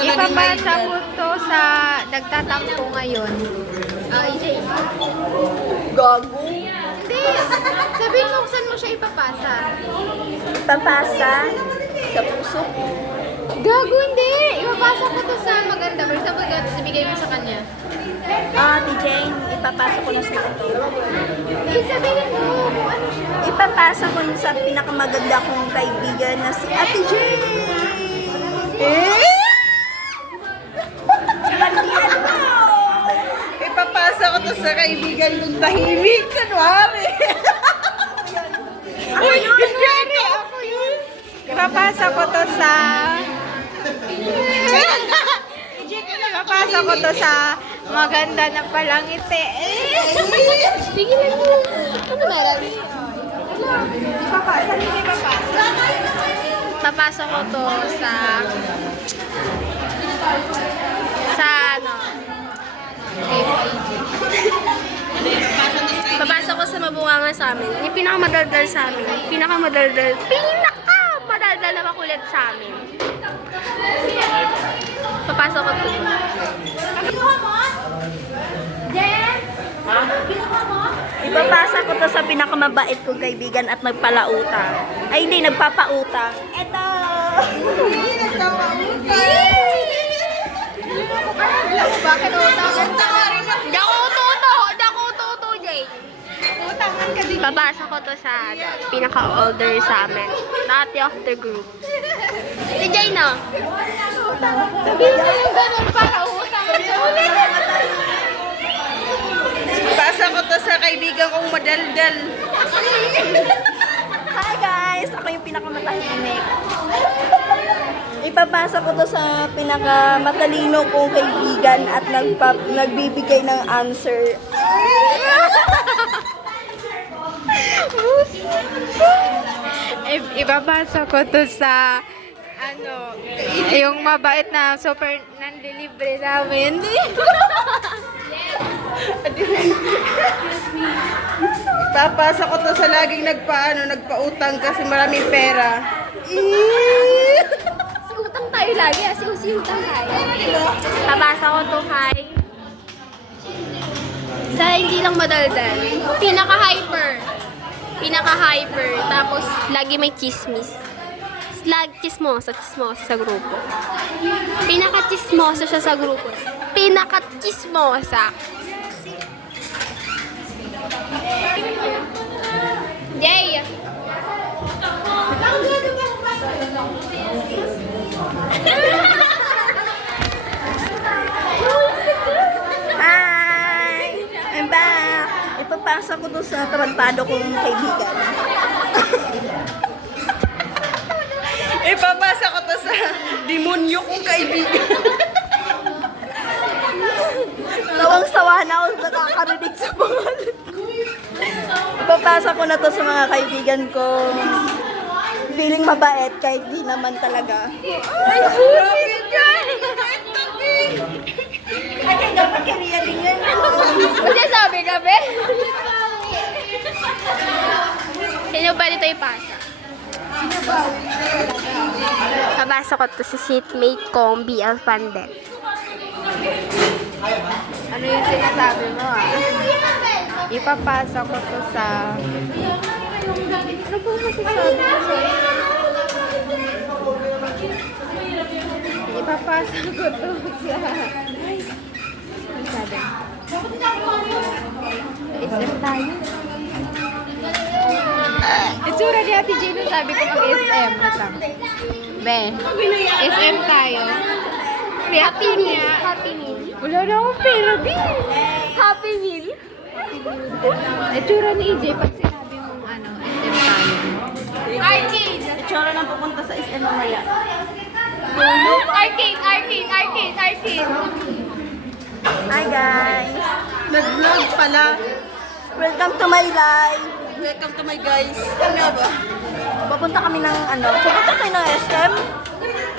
Ipapasa ko to sa nagtatampo ngayon. AJ. Gago. Hindi. Sabihin mo kung saan mo siya ipapasa. Papasa sa puso. Gago, hindi. Ipapasa ko to sa maganda. For example, tapos ibigay mo sa kanya. Ate Jane, ipapasa ko na sa ito. Hindi, sabihin mo kung ano siya. Ipapasa ko na sa pinakamaganda kong kaibigan na si Ate Jane. Ipapasa ko to sa kaibigan kong tahimik. Kanwari. Uy, hindi ako yun. Ipapasa ko to sa... Ipapasa ko to sa maganda na palangiti. Tigilan mo. Ano meron? Ipapasa. Hindi ipapasa. Papasok ko to sa ano papasok ko sa mabunganga sa amin. Yung pinakamadaldal sa amin. Pinakamadaldal na makulit sa amin. Papasok ko to. Ipapasa ko to sa pinakamabait kong kaibigan at nagpalautang. Ay hindi, nagpapautang. Eto! Bakit utangan ka? Hindi ako tuto, Jay. Utangan ka din. Babasa ko to sa pinaka-older sa amin. Dati of the group. Si Jay, no? Sabihin mo yung ganun para utang. Ipapasa ko to sa kaibigan kong madaldal. Hi guys! Ako yung pinakamatahimik. Ipapasa ko to sa pinakamatalino kong kaibigan at nagbibigay ng answer. Ibabasa ko to sa yung mabait na super nanlilibre namin. Ipapasa ko to sa laging nagpautang kasi maraming pera. Utang tayo lagi, si utang tayo. Babasa ko to sa hindi lang madaldal. Pinaka-hyper. Tapos, lagi may chismis. Chismosa sa grupo. Pinaka-chismosa siya sa grupo. Pinaka-chismosa. Yay! Hi! I'm back! Ipapasa ko to sa tarantado kong kaibigan. Ipapasa ko to sa demonyo kong kaibigan. Sawang-sawa na ako nakakarinig sa pangalan. Ipapasa ko na to sa mga kaibigan ko. Feeling mabait kahit di naman talaga. Ay, dapat kariya din yan. Kasi sabi ka, be? Sino ba dito ipasa? Pabasa ko to si seatmate kong BL Pandet. Ano yung sinasabi mo, Ipapasa ko to sa... Ano po masasabi ko sa'yo? Ipapasa ko to sa... Ano sabi? SM tayo. Itsura ni Ate Jane, sabi ko mag-SM. Be, SM tayo. Happy Meal. Happy Meal. Wala na akong pera, Be. Happy Meal. Itsura ni EJ pag sinabi mong SM tayo. Arcade. Itsura nang pupunta sa SM mamaya. Arcade. Hi guys! Nag-vlog pala. Welcome to my life! Welcome to my guys. Ano nga ba? Papunta kami ng pupunta kayo ng SM?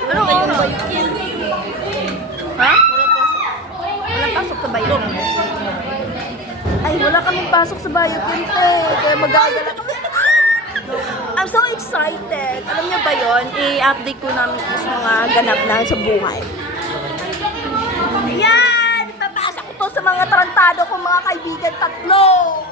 Ano kayo ba yun? Ha? Wala pasok sa bayo. Ay, wala kaming pasok sa bayo, Kinte. Kaya magagala kami. I'm so excited. Alam niyo ba yun? I-update ko namin sa mga ganap na sa buhay. Ayan! Ipapasa ko to sa mga tarantado kong mga kaibigan tatlo!